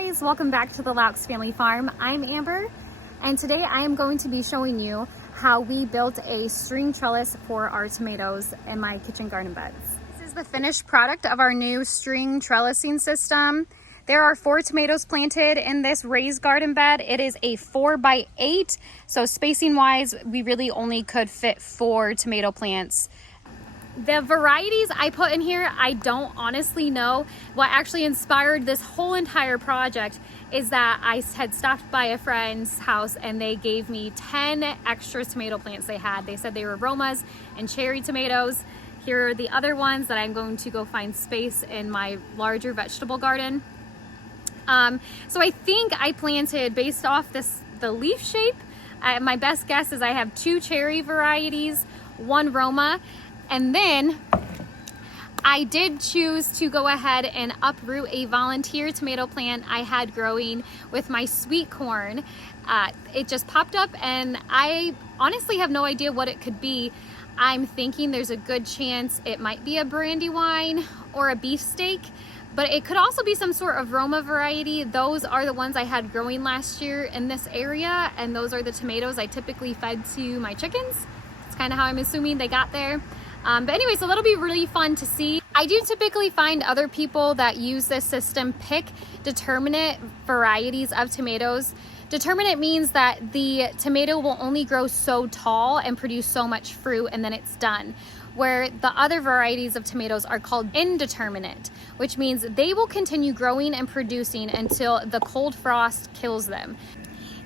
guys, welcome back to the Laux Family Farm. I'm Amber, and today I am going to be showing you how we built a string trellis for our tomatoes in my kitchen garden beds. This is the finished product of our new string trellising system. There are 4 tomatoes planted in this raised garden bed. It is a 4x8, so spacing wise, we really only could fit 4 tomato plants. The varieties I put in here, I don't honestly know. What actually inspired this whole entire project is that I had stopped by a friend's house and they gave me 10 extra tomato plants they had. They said they were Romas and cherry tomatoes. Here are the other ones that I'm going to go find space in my larger vegetable garden. So I think I planted, based off the leaf shape, my best guess is I have 2 cherry varieties, 1 Roma. And then I did choose to go ahead and uproot a volunteer tomato plant I had growing with my sweet corn. It just popped up and I honestly have no idea what it could be. I'm thinking there's a good chance it might be a brandywine or a beefsteak, but it could also be some sort of Roma variety. Those are the ones I had growing last year in this area, and those are the tomatoes I typically fed to my chickens. It's kind of how I'm assuming they got there. But anyway, so that'll be really fun to see. I do typically find other people that use this system pick determinate varieties of tomatoes. Determinate means that the tomato will only grow so tall and produce so much fruit and then it's done. Where the other varieties of tomatoes are called indeterminate, which means they will continue growing and producing until the cold frost kills them.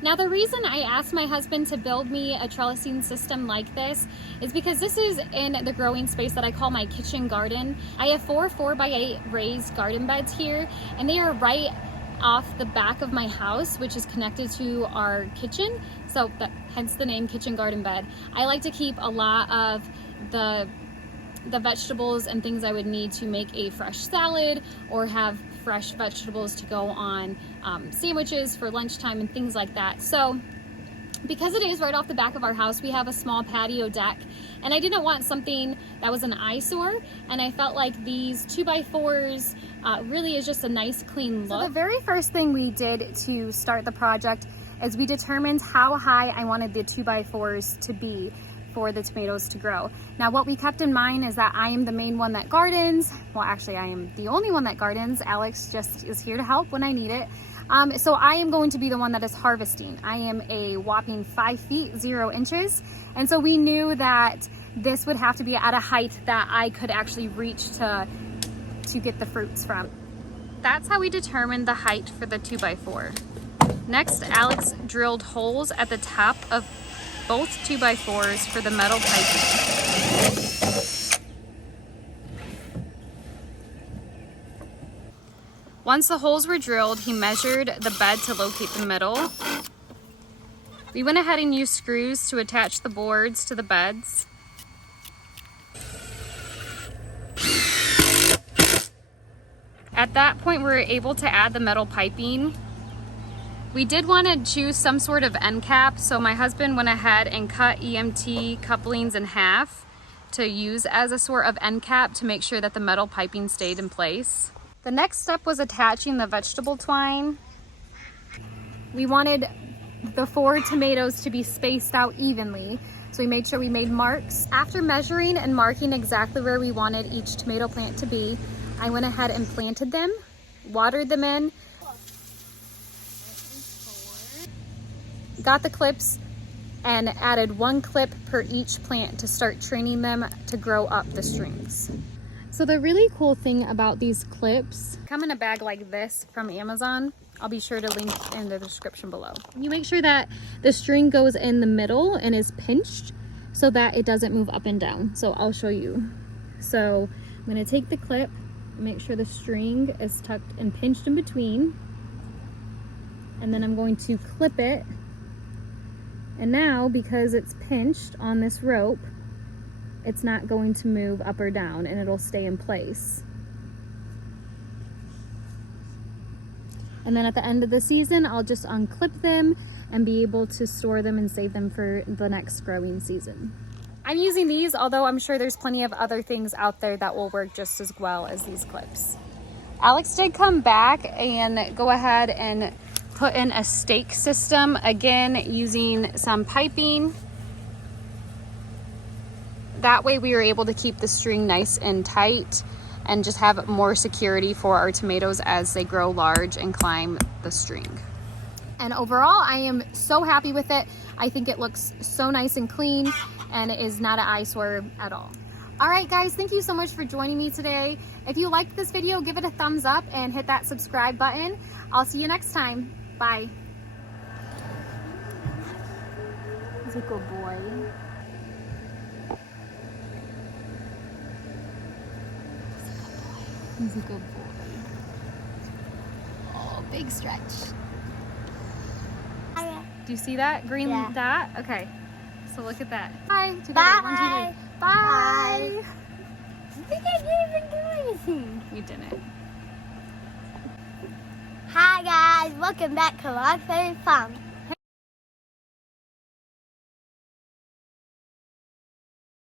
Now, the reason I asked my husband to build me a trellising system like this is because this is in the growing space that I call my kitchen garden. I have 4 4x8 raised garden beds here, and they are right off the back of my house, which is connected to our kitchen. So hence the name kitchen garden bed. I like to keep a lot of the vegetables and things I would need to make a fresh salad or have fresh vegetables to go on sandwiches for lunchtime and things like that. So because it is right off the back of our house, we have a small patio deck, and I didn't want something that was an eyesore, and I felt like these 2x4s really is just a nice clean look. So the very first thing we did to start the project is we determined how high I wanted the 2x4s to be for the tomatoes to grow. Now, what we kept in mind is that I am the main one that gardens. Well, actually, I am the only one that gardens. Alex just is here to help when I need it. So I am going to be the one that is harvesting. I am a whopping 5 feet 0 inches. And so we knew that this would have to be at a height that I could actually reach to get the fruits from. That's how we determined the height for the 2x4. Next, Alex drilled holes at the top of both 2x4s for the metal piping. Once the holes were drilled, he measured the bed to locate the middle. We went ahead and used screws to attach the boards to the beds. At that point, we were able to add the metal piping. We did want to choose some sort of end cap, so my husband went ahead and cut EMT couplings in half to use as a sort of end cap to make sure that the metal piping stayed in place. The next step was attaching the vegetable twine. We wanted the 4 tomatoes to be spaced out evenly, so we made sure we made marks. After measuring and marking exactly where we wanted each tomato plant to be, I went ahead and planted them, watered them in, got the clips, and added 1 clip per each plant to start training them to grow up the strings. So the really cool thing about these clips come in a bag like this from Amazon. I'll be sure to link in the description below. You make sure that the string goes in the middle and is pinched so that it doesn't move up and down. So I'll show you. So I'm going to take the clip, make sure the string is tucked and pinched in between, and then I'm going to clip it. And now, because it's pinched on this rope, it's not going to move up or down, and it'll stay in place. And then at the end of the season, I'll just unclip them and be able to store them and save them for the next growing season. I'm using these, although I'm sure there's plenty of other things out there that will work just as well as these clips. Alex did come back and go ahead and put in a stake system, again using some piping. That way we were able to keep the string nice and tight and just have more security for our tomatoes as they grow large and climb the string. And overall, I am so happy with it. I think it looks so nice and clean, and it is not an eyesore at all. All right, guys, thank you so much for joining me today. If you liked this video, give it a thumbs up and hit that subscribe button. I'll see you next time. Bye. He's a good boy. He's a good boy. Oh, big stretch. Do you see that green dot? Okay, so look at that. Bye. Together. 1, 2, 3. Bye. I didn't even do anything. You didn't. Hi guys, welcome back to Life Very Fun.